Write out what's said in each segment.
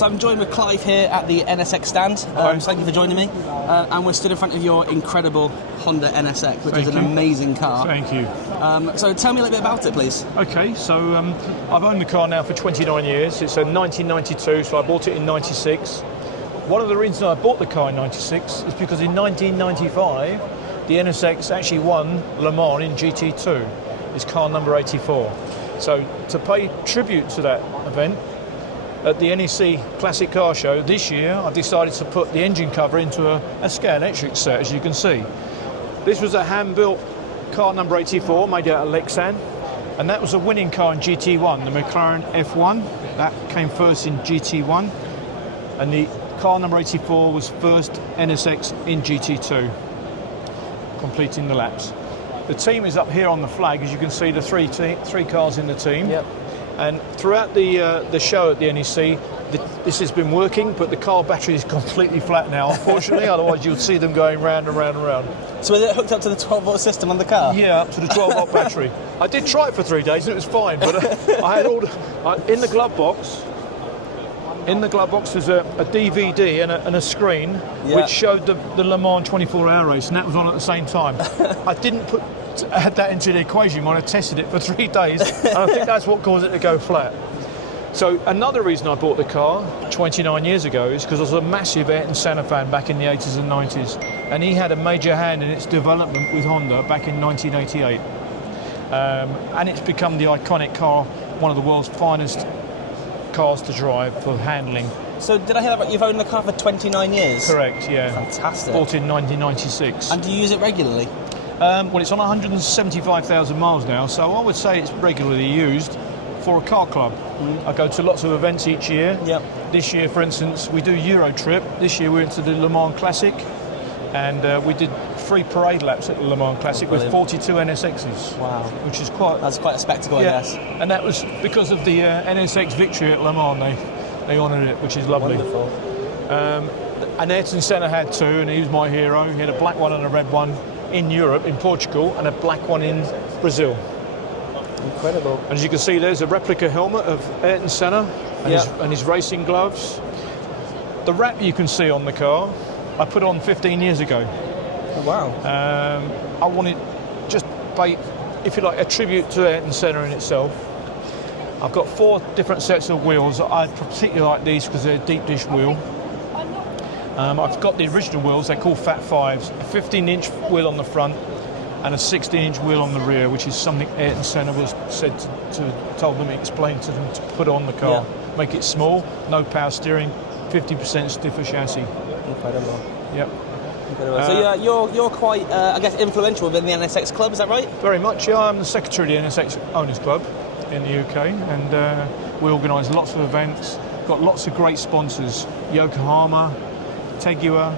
So I'm joined with Clive here at the NSX stand. So thank you for joining me. And we're stood in front of your incredible Honda NSX, which is an amazing car. Thank you. So tell me a little bit about it, please. Okay, so I've owned the car now for 29 years. It's a 1992, so I bought it in 96. One of the reasons I bought the car in 96 is because in 1995, the NSX actually won Le Mans in GT2. It's car number 84. So to pay tribute to that event, at the NEC Classic Car Show this year, I decided to put the engine cover into a Sky Electric set, as you can see. This was a hand-built car number 84, made out of Lexan, and that was a winning car in GT1, the McLaren F1. That came first in GT1, and the car number 84 was first NSX in GT2, completing the laps. The team is up here on the flag, as you can see, the three cars in the team. Yep. And throughout the show at the NEC, this has been working, but the car battery is completely flat now, unfortunately, otherwise you'd see them going round and round and round. So is it hooked up to the 12-volt system on the car? Yeah, up to the 12-volt battery. I did try it for 3 days and it was fine, but I had all in the glove box. In the glove box was a DVD and a screen which showed the Le Mans 24-hour race, and that was on at the same time. I didn't add that into the equation when I tested it for 3 days, and I think that's what caused it to go flat. So another reason I bought the car 29 years ago is because I was a massive Ayrton Senna fan back in the 80s and 90s, and he had a major hand in its development with Honda back in 1988. And it's become the iconic car, one of the world's finest cars to drive for handling. So did I hear that you've owned the car for 29 years? Correct, yeah. Fantastic. Bought in 1996. And do you use it regularly? Well, it's on 175,000 miles now, so I would say it's regularly used for a car club. I go to lots of events each year. Yep. This year, for instance, we do Euro trip. This year we went to the Le Mans Classic, and we did 3 parade laps at the Le Mans Classic with 42 NSXs. Wow. Which is That's quite a spectacle, I guess. And that was because of the NSX victory at Le Mans. They honoured it, which is lovely. Wonderful. And Ayrton Senna had 2, and he was my hero. He had a black one and a red one in Europe, in Portugal, and a black one in Brazil. Incredible. And as you can see, there's a replica helmet of Ayrton Senna and his racing gloves. The wrap you can see on the car, I put on 15 years ago. Oh, wow. I wanted just pay, if you like, a tribute to Ayrton Senna in itself. I've got 4 different sets of wheels. I particularly like these because they're a deep dish wheel. I've got the original wheels, they're called Fat Fives, a 15-inch wheel on the front and a 16-inch wheel on the rear, which is something Ayrton Senna was explained to them to put on the car. Yeah. Make it small, no power steering, 50% stiffer chassis. Incredible. Yep. Incredible. So you're quite, I guess, influential within the NSX Club, is that right? Very much, yeah. I'm the secretary of the NSX Owners Club in the UK, and we organise lots of events, got lots of great sponsors, Yokohama, Tegua,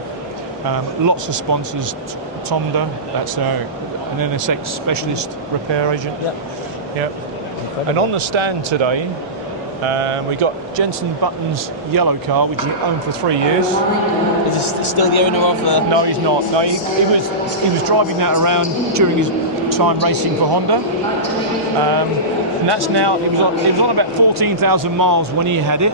lots of sponsors, Tonda, that's an NSX specialist repair agent. Yep. Yep. And on the stand today, we got Jenson Button's yellow car, which he owned for 3 years. Is he still the owner of the... No, he's not. No, he was driving that around during his time racing for Honda. And that's now, it was on about 14,000 miles when he had it.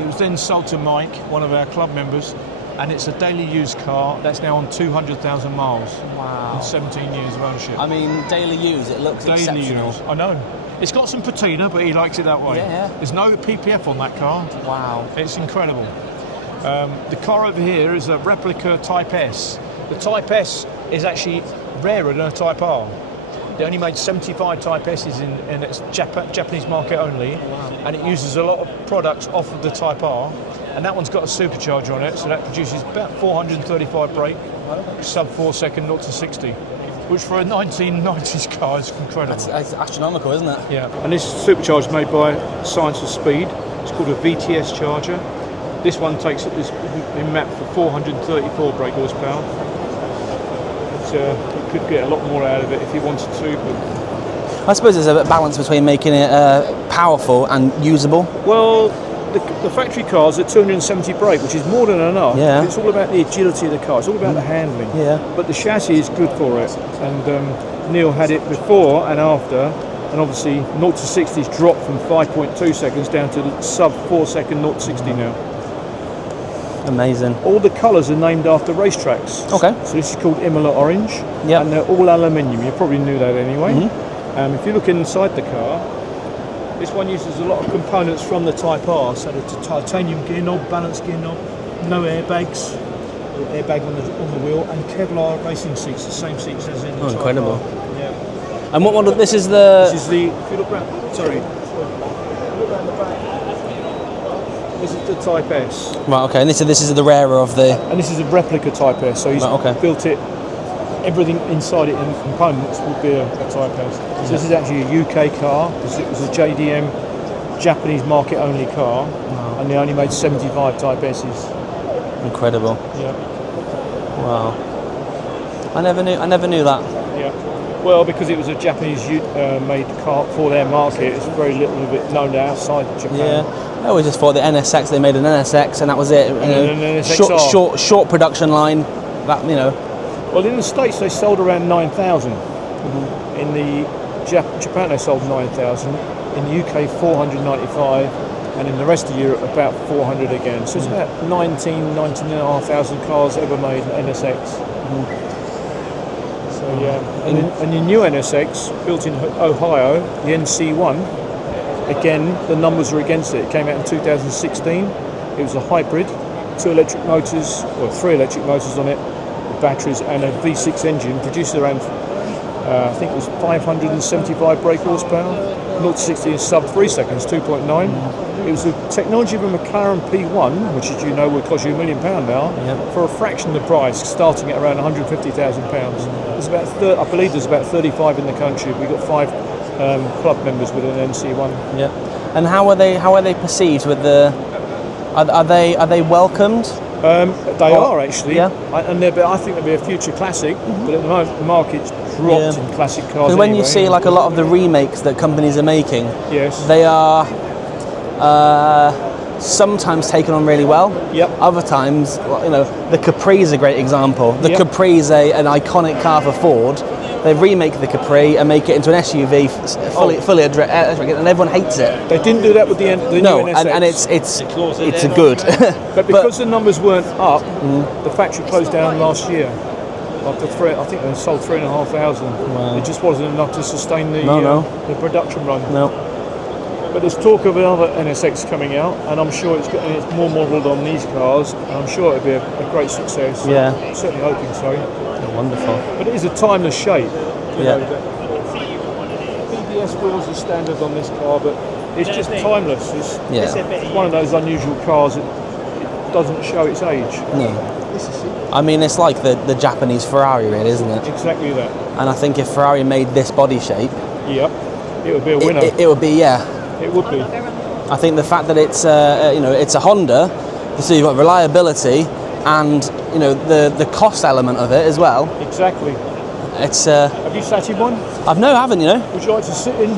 It was then sold to Mike, one of our club members, and it's a daily used car that's now on 200,000 miles. Wow. In 17 years of ownership. I mean, daily use, it looks daily exceptional. Use. I know. It's got some patina, but he likes it that way. Yeah. There's no PPF on that car. Wow. It's incredible. The car over here is a replica Type S. The Type S is actually rarer than a Type R. They only made 75 Type S's in its Japanese market only, and it uses a lot of products off of the Type R, and that one's got a supercharger on it, so that produces about 435 brake, sub 4 second 0 to 60, which for a 1990s car is incredible. That's astronomical, isn't it? Yeah, and this supercharger is made by Science of Speed. It's called a VTS charger. This one takes it in map for 434 brake horsepower. You could get a lot more out of it if you wanted to, but I suppose there's a balance between making it powerful and usable. Well, the factory car's at 270 brake, which is more than enough. Yeah. It's all about the agility of the car. It's all about the handling. Yeah. But the chassis is good for it. And Neil had it before and after, and obviously 0 to 60's dropped from 5.2 seconds down to sub 4 second 0 to 60 now. Amazing. All the colours are named after racetracks. Okay. So this is called Imola Orange, and they're all aluminium. You probably knew that anyway. If you look inside the car, this one uses a lot of components from the Type R. So it's a titanium gear knob, balance gear knob, no airbags, airbag on the wheel, and Kevlar racing seats, the same seats as in the Type incredible. R. Yeah. And what model? This is the. This is the. If you look round, sorry. Look round the back. This is the Type S. Right. Okay. And this is the rarer of the. And this is a replica Type S. So he's built it. Everything inside it in components would be a Type S. So this is actually a UK car because it was a JDM Japanese market only car, and they only made 75 Type S's. Incredible. Yeah. Wow. I never knew that. Yeah. Well, because it was a Japanese made car for their market, it's very little of it known outside Japan. Yeah. I always just thought the NSX, they made an NSX and that was it. And an NSX short production line. That Well, in the States they sold around 9,000. In the Japan they sold 9,000. In the UK 495, and in the rest of Europe about 400 again. So it's about 19,500 cars ever made NSX. So yeah, and the new NSX built in Ohio, the NC1. Again, the numbers are against it. It came out in 2016. It was a hybrid, 2 electric motors, or 3 electric motors on it, batteries, and a V6 engine. Produced around, I think it was 575 brake horsepower. 0 to 60 in sub 3 seconds, 2.9. It was the technology of a McLaren P1, which, as you know, would cost you £1 million now, for a fraction of the price, starting at around £150,000. There's about I believe there's about 35 in the country. We've got 5 club members with an NC1. Yeah. And how are they perceived with the? Are they welcomed? They are actually. Yeah. And I think they'll be a future classic. But at the moment, the market's dropped in classic cars. Because when you see like a lot of the remakes that companies are making, they are sometimes taken on really well. Other times, the Capri is a great example. The Capri is an iconic car for Ford. They remake the Capri and make it into an SUV, fully electric, and everyone hates it. They didn't do that with the new NSX. and it's a good. But because the numbers weren't up, the factory closed down last year. After I think they sold 3,500. Wow. It just wasn't enough to sustain the production run. No. But there's talk of another NSX coming out, and I'm sure it's more modelled on these cars, and I'm sure it'll be a great success. Yeah. I'm certainly hoping so. Wonderful. But it is a timeless shape. Yeah. BBS wheels are standard on this car, but it's just timeless. It's one of those unusual cars that it doesn't show its age. No. I mean, it's like the Japanese Ferrari, really, isn't it? Exactly that. And I think if Ferrari made this body shape, it would be a winner. It would be, It would be. I think the fact that it's it's a Honda, so you've got reliability and the cost element of it as well. Exactly. It's. Have you sat in one? I haven't. Would you like to sit in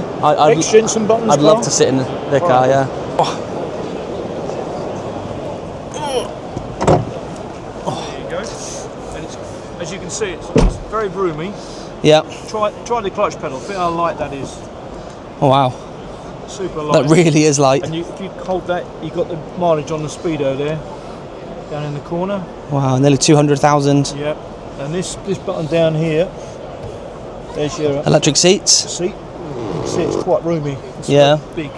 Jenson Button's I'd love to sit in the car. Yeah. There you go. And as you can see, it's very roomy. Yeah. Try the clutch pedal. Feel how light that is. Oh wow. Super light. That really is light. And if you hold that, you got the mileage on the speedo there, down in the corner. Wow, nearly 200,000. Yeah. And this button down here, there's your electric seats. Seat. You can see it's quite roomy. It's big.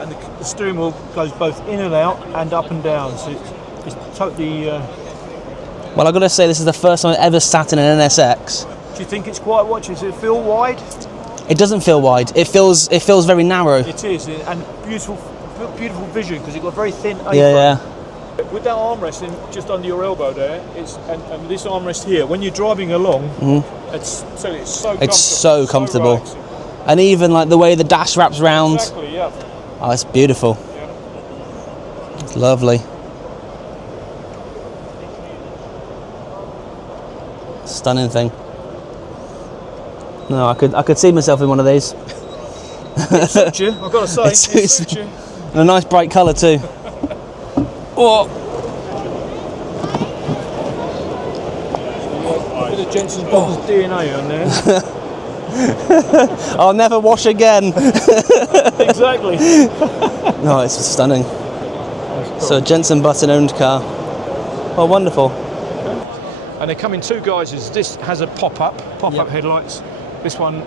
And the steering wheel goes both in and out and up and down. So it's totally. Well, I've got to say, this is the first time I've ever sat in an NSX. Do you think it's quite wide? Does it feel wide? It doesn't feel wide. It feels very narrow. It is, and beautiful vision because you've got very thin apron. Yeah. With that armrest just under your elbow there, and this armrest here, when you're driving along, it's so comfortable. So and even like the way the dash wraps round. Exactly, yeah. Oh, it's beautiful. Yeah. It's lovely. Stunning thing. No, I could see myself in one of these. It suits you, I've got to say. It suits you. And a nice bright colour too. Oh. A bit of Jenson Button's DNA on there. I'll never wash again. Exactly. No, it's stunning. So Jenson Button owned car. Oh, wonderful. And they come in two guises. This has a pop-up headlights. This one,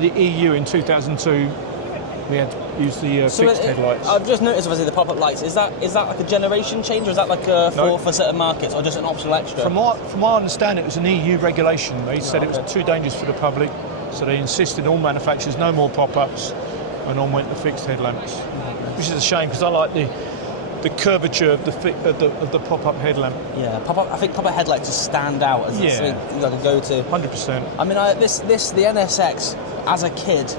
the EU in 2002, we had used the fixed headlights. I've just noticed, obviously, the pop-up lights. Is that like a generation change, or is that like for certain markets, or just an optional extra? From my understanding, it was an EU regulation. They said it was too dangerous for the public, so they insisted all manufacturers no more pop-ups, and on went the fixed headlamps, which is a shame because I like the curvature of the pop-up headlamp. Yeah, I think pop-up headlights just stand out as something you got to go to. 100%. I mean, the NSX as a kid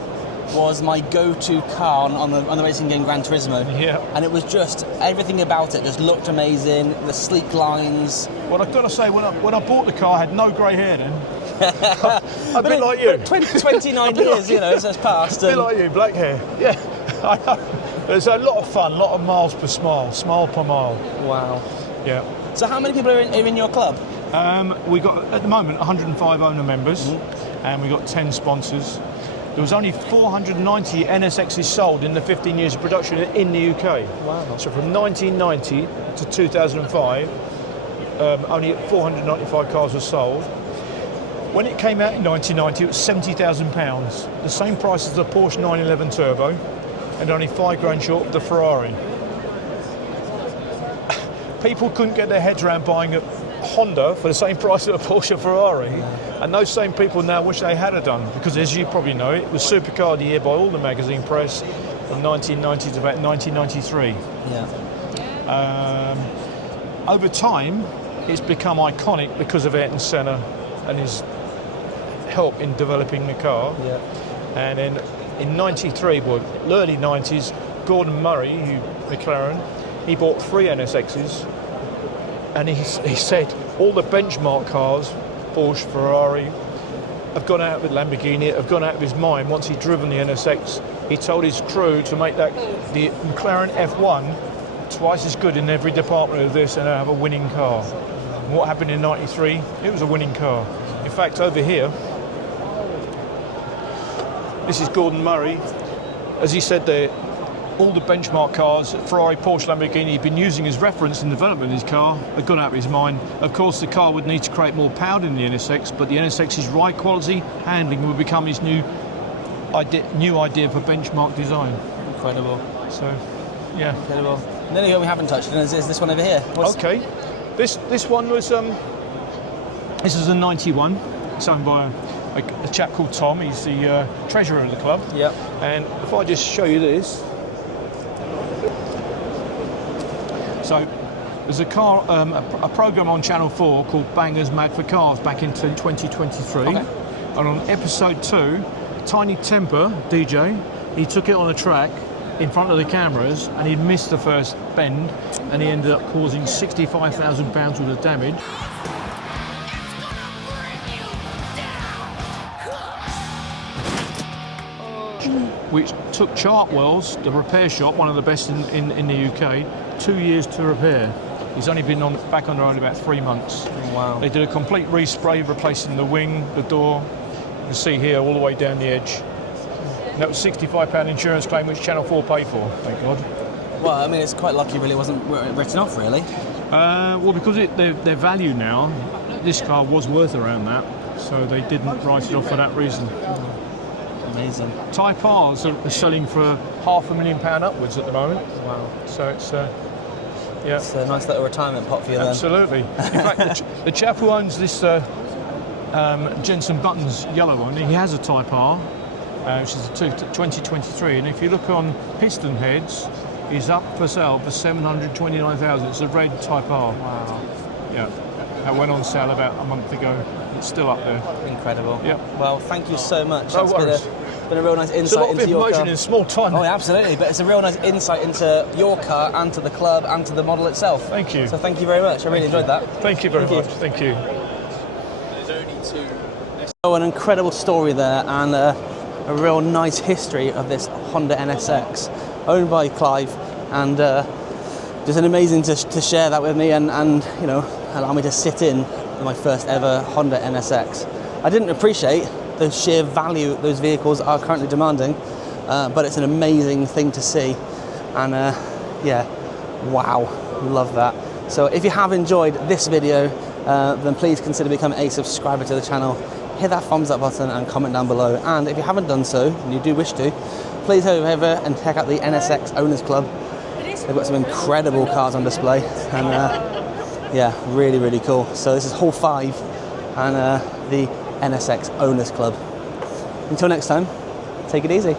was my go-to car on the racing game Gran Turismo. Yeah. And it was just everything about it just looked amazing. The sleek lines. Well, I've got to say, when I bought the car, I had no grey hair then. A bit like you. 29 years, you know, has passed. A bit like you, black hair. Yeah. I know. There's a lot of fun, a lot of miles per smile per mile. Wow. Yeah. So how many people are in your club? We got, at the moment, 105 owner members, and we got 10 sponsors. There was only 490 NSXs sold in the 15 years of production in the UK. Wow. So from 1990 to 2005, only 495 cars were sold. When it came out in 1990, it was £70,000, the same price as the Porsche 911 Turbo, and only £5 short of the Ferrari. People couldn't get their heads around buying a Honda for the same price of a Porsche Ferrari, and those same people now wish they had done, because as you probably know, it was Supercar of the Year by all the magazine press from 1990 to about 1993. Yeah. Over time, it's become iconic because of Ayrton Senna and his help in developing the car. Yeah. And then in 93, well, early 90s, Gordon Murray, McLaren, he bought 3 NSXs, and he said all the benchmark cars, Porsche, Ferrari, have gone out with Lamborghini, have gone out of his mind once he'd driven the NSX. He told his crew to make the McLaren F1 twice as good in every department of this and have a winning car. And what happened in 93? It was a winning car. In fact, over here, this is Gordon Murray. As he said there, all the benchmark cars, Ferrari, Porsche, Lamborghini, he'd been using as reference in development of his car, had gone out of his mind. Of course, the car would need to create more power than the NSX, but the NSX's ride quality, handling would become his new idea for benchmark design. Incredible. So, yeah. Incredible. And then we haven't touched, and is this one over here. Okay. This one was this is a 91. It's owned by a chap called Tom. He's the treasurer of the club. Yeah. And if I just show you this. So there's a a program on Channel 4 called Bangers Mad for Cars back into 2023. Okay. And on episode 2, Tiny Temper, DJ, he took it on a track in front of the cameras and he missed the first bend and he ended up causing £65,000 worth of damage. Which took Chartwell's, the repair shop, one of the best in the UK, 2 years to repair. He's only been back on the road about 3 months. Wow. They did a complete respray, replacing the wing, the door. You can see here all the way down the edge. And that was £65 insurance claim, which Channel 4 paid for, thank God. Well, I mean, it's quite lucky really it wasn't written off, really. Well, because their value now, this car was worth around that, so they didn't write it off for that reason. Amazing. Type R's are selling for £500,000 upwards at the moment. Wow. So it's, yeah. It's a nice little retirement pot for you then. Absolutely. In fact, the chap who owns this Jenson Button's yellow one, he has a Type R, which is a 2023, and if you look on piston heads, he's up for sale for $729,000. It's a red Type R. Wow. Yeah. That went on sale about a month ago. It's still up there. Incredible. Yeah. Well, thank you so much. No worries. Been a real nice insight It's a lot of into your information car. in small time. Oh, yeah, absolutely. But it's a real nice insight into your car and to the club and to the model itself. Thank you. So thank you very much. I really enjoyed that. Thank you very much. Thank you. Oh, an incredible story there, and a real nice history of this Honda NSX, owned by Clive, and just an amazing to share that with me and you know, allow me to sit in my first ever Honda NSX. I didn't appreciate the sheer value those vehicles are currently demanding, but it's an amazing thing to see, and yeah, wow, love that. So if you have enjoyed this video, then please consider becoming a subscriber to the channel. Hit that thumbs up button and comment down below. And if you haven't done so, and you do wish to, please head over and check out the NSX Owners Club. They've got some incredible cars on display, and yeah, really, really cool. So this is Hall 5 and the NSX Owners Club. Until next time, take it easy.